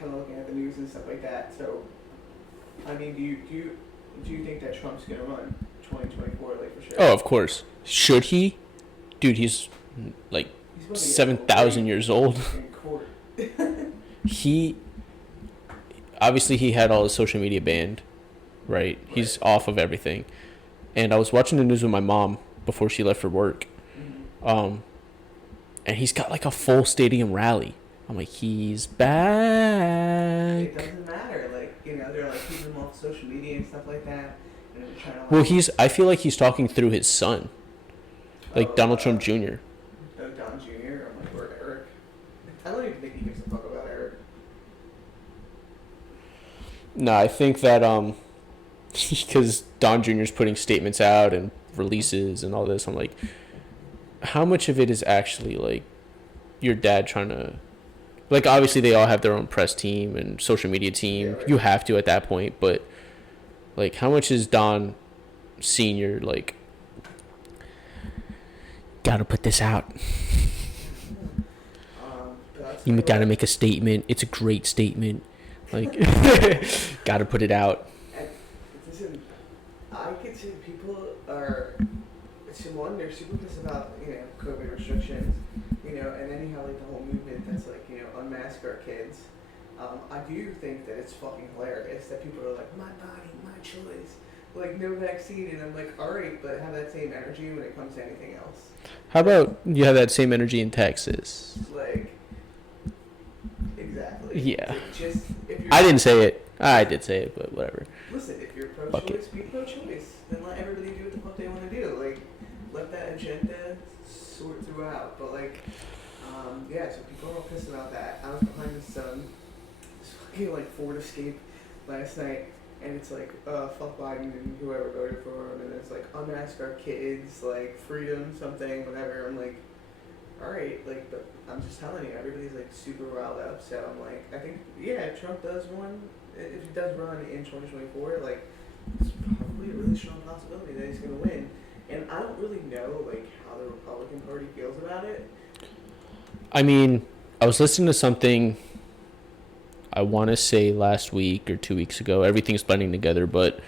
kind of looking at the news and stuff like that. So, I mean, do you think that Trump's gonna run 2024, like for sure? Oh, of course. Should he? Dude, he's like He's 7,000 years old. in court. He obviously he had all his social media banned, right? He's off of everything. And I was watching the news with my mom before she left for work. Mm-hmm. And he's got like a full stadium rally. I'm like, he's back. It doesn't matter, like, you know, they're like keeping him off social media and stuff like that. And they're trying to, like, Well, I feel like he's talking through his son, like Donald Trump Jr. Don Jr. or Eric. I don't even think he gives a fuck about Eric. No, I think that because Don Jr. is putting statements out and releases and all this, I'm like, how much of it is actually like your dad trying to, like, obviously they all have their own press team and social media team. Yeah, right. You have to at that point, but like, how much is Don Sr. like, gotta put this out? You gotta make a statement. It's a great statement. Like, gotta put it out. And listen, I could see people are, one, they're super pissed about, you know, COVID restrictions, you know, and then you have like the whole movement that's like, you know, unmask our kids. I do think that it's fucking hilarious that people are like, my body, my choice, like no vaccine, and I'm like, all right, but have that same energy when it comes to anything else. How about you have that same energy in Texas? Like, exactly. Yeah. Just, if you're, I didn't say it. I did say it, but whatever. listen, if you're pro-choice, be pro-choice. Then let everybody do what the fuck they want to do. Like, let that agenda sort throughout. But like, yeah, so people are all pissed about that. I was behind this fucking like Ford Escape last night, and it's like, fuck Biden and whoever voted for him, and it's like, unmask our kids, like freedom, something, whatever. I'm like, all right, like, but I'm just telling you, everybody's like super riled up. So I'm like, I think, yeah, if Trump does run, if he does run in 2024, like, it's probably a really strong possibility that he's gonna win. And I don't really know like how the Republican Party feels about it. I mean, I was listening to something, I want to say last week or 2 weeks ago. Everything's blending together, but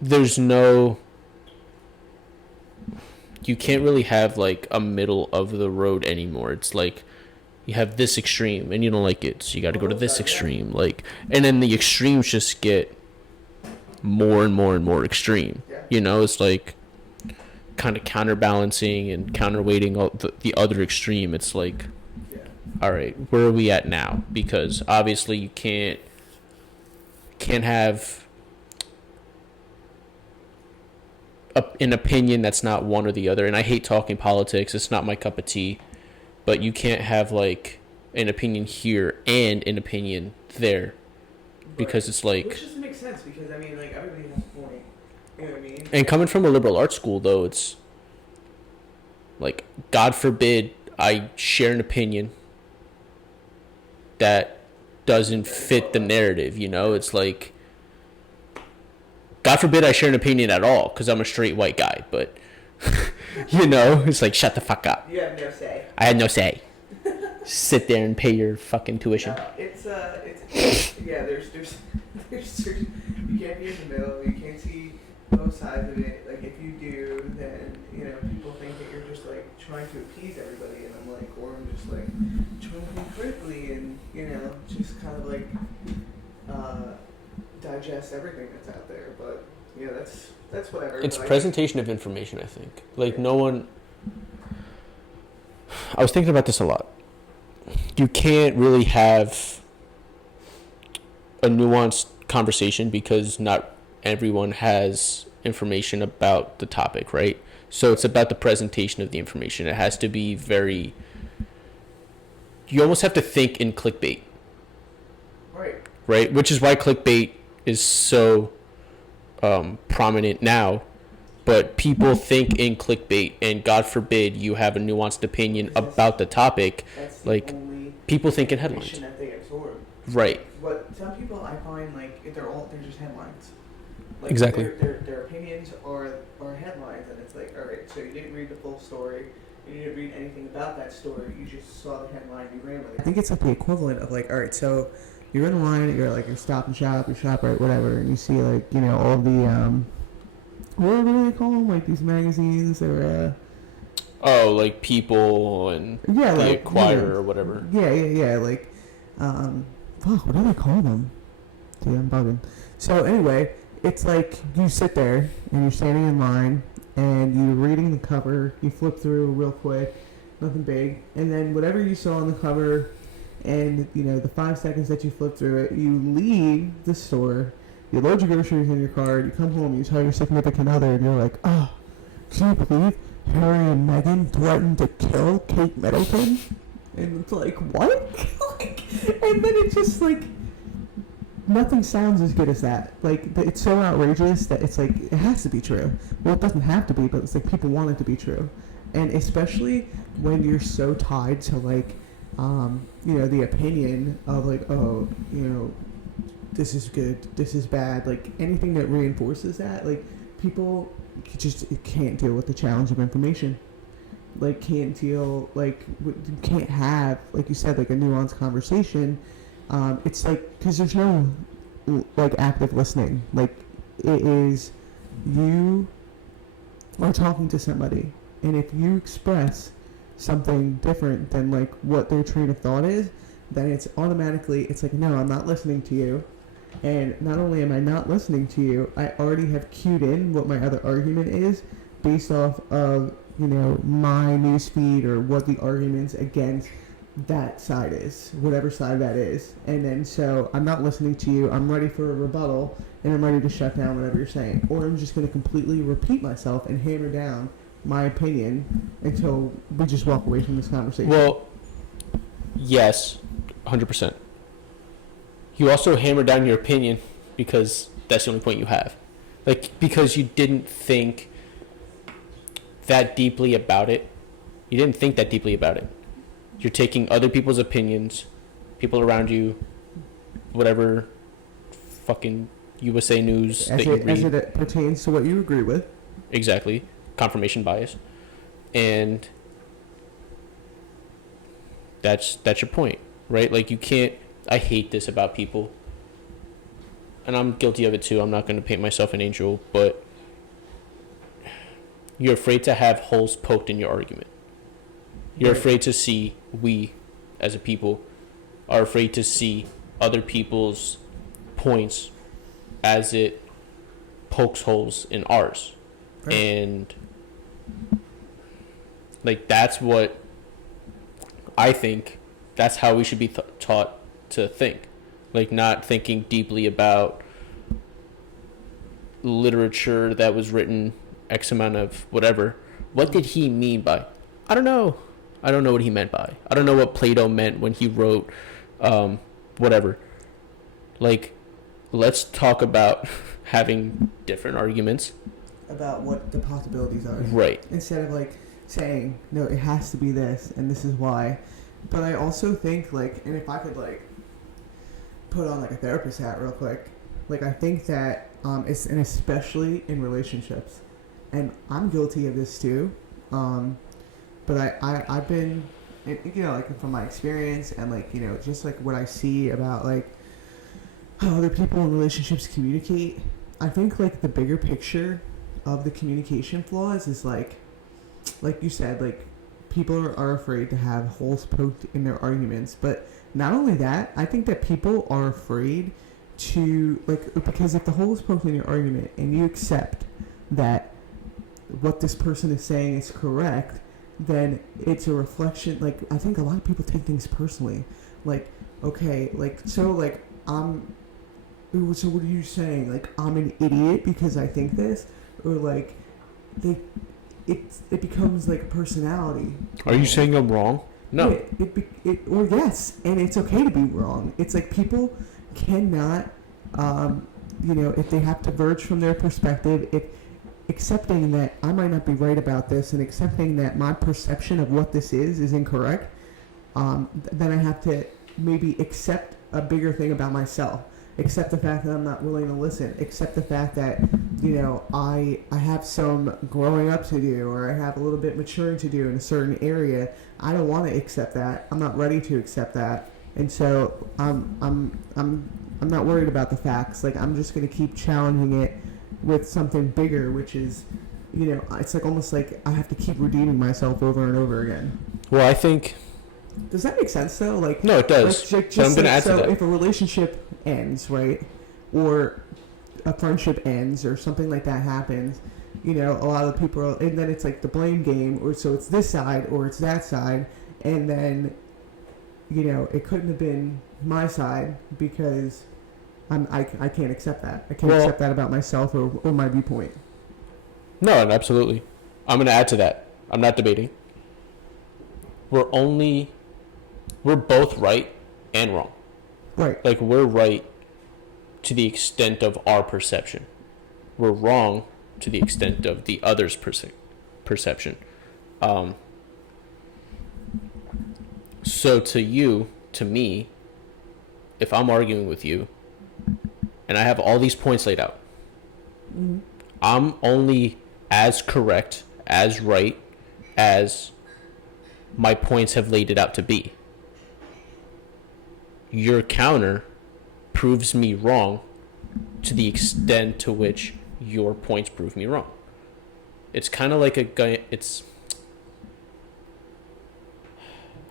there's no, you can't really have like a middle of the road anymore. It's like you have this extreme and you don't like it, so you got to go to this extreme. Like, and then the extremes just get more and more and more extreme. Yeah. You know, it's like kind of counterbalancing and counterweighting all the other extreme. It's like, Yeah. all right, where are we at now? Because obviously you can't have an opinion that's not one or the other. And I hate talking politics. It's not my cup of tea. But you can't have like an opinion here and an opinion there, because it's like, which doesn't make sense, because I mean, like, everybody has a point. You know what I mean? and coming from a liberal arts school though, it's like, God forbid I share an opinion that doesn't fit the narrative, you know? It's like, God forbid I share an opinion at all, because I'm a straight white guy, but you know, it's like, shut the fuck up. You have no say. I had no say. Sit there and pay your fucking tuition. It's yeah. There's you can't be in the middle. You can't see both sides of it. Like, if you do, then, you know, people think that you're just like trying to appease everybody, and I'm like, or I'm just like trying to think critically and, you know, just kind of like digest everything that's out there. But yeah, that's whatever. It's but presentation of information, I think. Like, no one, I was thinking about this a lot. You can't really have a nuanced conversation because not everyone has information about the topic, right? So it's about the presentation of the information. It has to be very, you almost have to think in clickbait. Right? Which is why clickbait is so prominent now. But people think in clickbait, and God forbid you have a nuanced opinion about the topic. that's Like, people think in headlines. information that they absorb. Right. But some people, I find, like, they're just headlines. Like, Exactly. Their opinions are headlines, and it's like, all right, so you didn't read the full story. and you didn't read anything about that story. You just saw the headline, you ran with it. I think it's like the equivalent of like, all right, so you're in a line, you're like, you're Stop and Shop, your ShopRite, whatever, and you see like, you know, all the what do they call them? Like these magazines that are Oh, like People and yeah, the like Acquirer or whatever. Yeah, like fuck, what do they call them? Dude, I'm bugging. So anyway, it's like you sit there and you're standing in line and you're reading the cover, you flip through real quick, nothing big, and then whatever you saw on the cover and, you know, the 5 seconds that you flip through it, you leave the store, you load your groceries in your car, you come home, you tell your significant other, and you're like, oh, can you believe Harry and Meghan threatened to kill Kate Middleton? And it's like, what? Like, and then it's just like, nothing sounds as good as that. Like, it's so outrageous that it's like, it has to be true. Well, it doesn't have to be, but it's like people want it to be true. And especially when you're so tied to like, you know, the opinion of like, oh, you know, this is good, this is bad. Like anything that reinforces that, like people just can't deal with the challenge of information. Like can't deal, like can't have, like you said, like a nuanced conversation. It's like, because there's no like active listening. Like it is, you are talking to somebody, and if you express something different than like what their train of thought is, then it's automatically, it's like, no, I'm not listening to you. And not only am I not listening to you, I already have cued in what my other argument is based off of, you know, my news feed or what the arguments against that side is, whatever side that is. And then so I'm not listening to you, I'm ready for a rebuttal, and I'm ready to shut down whatever you're saying. Or I'm just going to completely repeat myself and hammer down my opinion until we just walk away from this conversation. Well, yes, 100%. You also hammer down your opinion because that's the only point you have. Like, because you didn't think that deeply about it. You didn't think that deeply about it. You're taking other people's opinions, people around you, whatever fucking USA News that you read. As it pertains to what you agree with. Exactly. Confirmation bias. And that's your point, right? Like, you can't... I hate this about people, and I'm guilty of it too. I'm not going to paint myself an angel, but you're afraid to have holes poked in your argument. You're afraid to see, we as a people are afraid to see other people's points as it pokes holes in ours. Right. And like, that's what I think, that's how we should be taught to think. Like, not thinking deeply about literature that was written X amount of whatever. What did he mean by? I don't know what he meant by. I don't know what Plato meant when he wrote whatever. Like, let's talk about having different arguments about what the possibilities are. Right. Instead of like saying, no, it has to be this and this is why. But I also think, like, and if I could like put on like a therapist hat real quick, like, I think that it's, and especially in relationships, and I'm guilty of this too, but I've been, you know, like from my experience and like, you know, just like what I see about like how other people in relationships communicate, I think like the bigger picture of the communication flaws is like you said, like people are afraid to have holes poked in their arguments. But not only that, I think that people are afraid to, like, because if the hole is poked in your argument and you accept that what this person is saying is correct, then it's a reflection. Like, I think a lot of people take things personally. Like, okay, like, so like so what are you saying? Like, I'm an idiot because I think this? Or like it becomes like a personality. Are you saying I'm wrong? No. Or yes, and it's okay to be wrong. It's like people cannot, you know, if they have to verge from their perspective, if accepting that I might not be right about this and accepting that my perception of what this is incorrect, then I have to maybe accept a bigger thing about myself. accept the fact that I'm not willing to listen, accept the fact that, you know, I have some growing up to do, or I have a little bit maturing to do in a certain area. I don't want to accept that. I'm not ready to accept that. And so I'm not worried about the facts. Like, I'm just going to keep challenging it with something bigger, which is, you know, it's like almost like I have to keep redeeming myself over and over again. Well, I think... Does that make sense, though? Like, no, it does. Like, so I'm going to add to that. So if a relationship ends, right, or a friendship ends, or something like that happens, you know, a lot of people, and then it's like the blame game, or so it's this side or it's that side, and then, you know, it couldn't have been my side because I can't accept that. I can't accept that about myself or my viewpoint. No, absolutely. I'm going to add to that. I'm not debating. We're both right and wrong. Right. Like, we're right to the extent of our perception. We're wrong to the extent of the other's perception. So to me, if I'm arguing with you and I have all these points laid out, mm-hmm. I'm only as correct, as right, as my points have laid it out to be. Your counter proves me wrong to the extent to which your points prove me wrong. It's kind of like I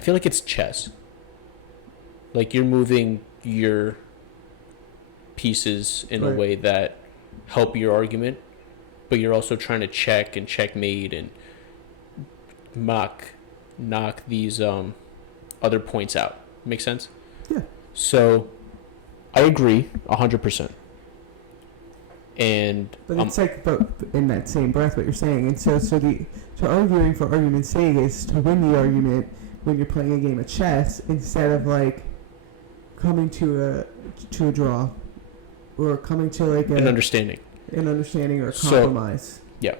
feel like it's chess. Like, you're moving your pieces in a way that help your argument, but you're also trying to check and checkmate and knock these other points out. Make sense? Yeah. So I agree 100%. But it's like, but in that same breath, what you're saying, and so arguing for argument's sake is to win the argument when you're playing a game of chess, instead of like coming to a draw, or coming to like an understanding or a compromise. So, yeah.